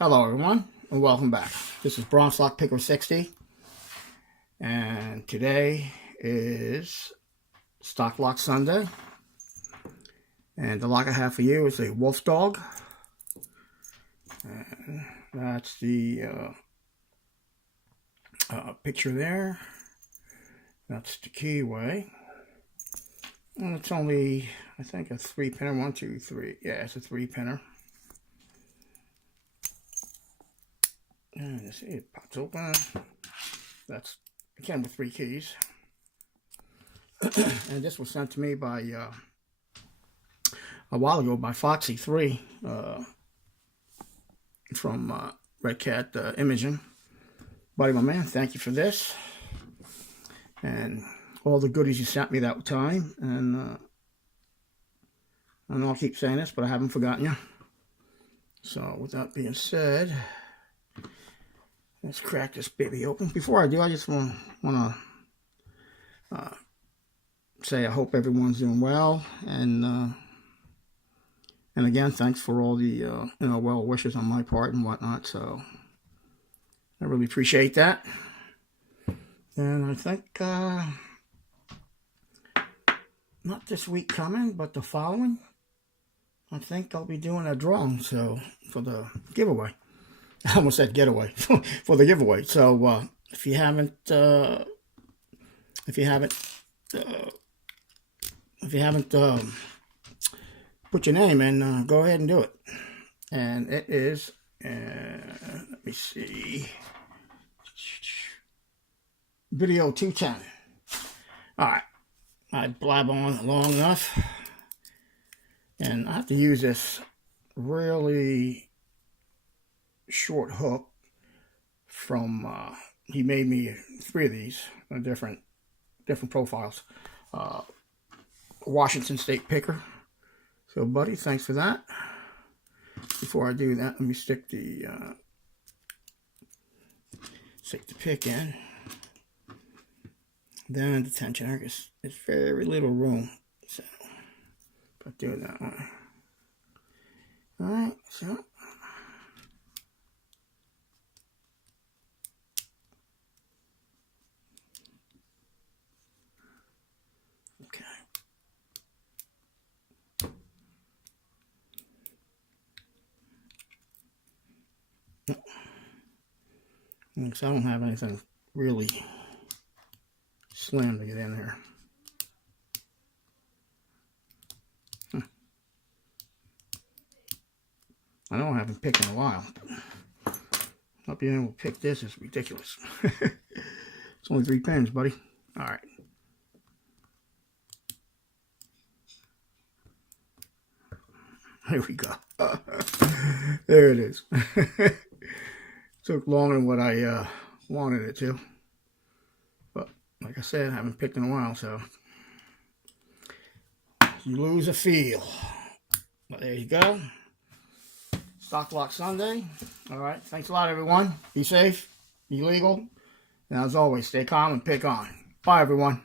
Hello everyone and welcome back. This is Bronze Lock Picker 60 and today is Stock Lock Sunday, and the lock I have for you is a wolf dog, and that's the picture there. That's the keyway, and it's only, I think, a 3-pinner. 1, 2, 3. Yeah, it's a 3-pinner. And you see it pops open. That's again with 3 keys. And this was sent to me by a while ago by Foxy3 from Red Cat Imaging. Buddy, my man, thank you for this and all the goodies you sent me that time. And I know I'll keep saying this, but I haven't forgotten you. So with that being said, let's crack this baby open. Before I do, I just want to say I hope everyone's doing well, and again, thanks for all the well wishes on my part and whatnot. So I really appreciate that. And I think not this week coming, but the following, I think I'll be doing a drawing. So for the giveaway. I almost said getaway for the giveaway. So if you haven't put your name in, go ahead and do it. And it is, let me see, video 210. All right, I blab on long enough, and I have to use this really short hook from he made me 3 of these different profiles, Washington State picker. So buddy, thanks for that. Before I do that, let me stick the pick in. Then the tensioner, because there's very little room, so I'll do it that way. All right, so because I don't have anything really slim to get in there. I know I haven't picked in a while, but not being able to pick this is ridiculous. It's only 3 pins, buddy. All right. Here we go. There it is. Took longer than what I wanted it to. But like I said, I haven't picked in a while, so you lose a feel. But there you go. Stock Lock Sunday. All right. Thanks a lot, everyone. Be safe. Be legal. And as always, stay calm and pick on. Bye, everyone.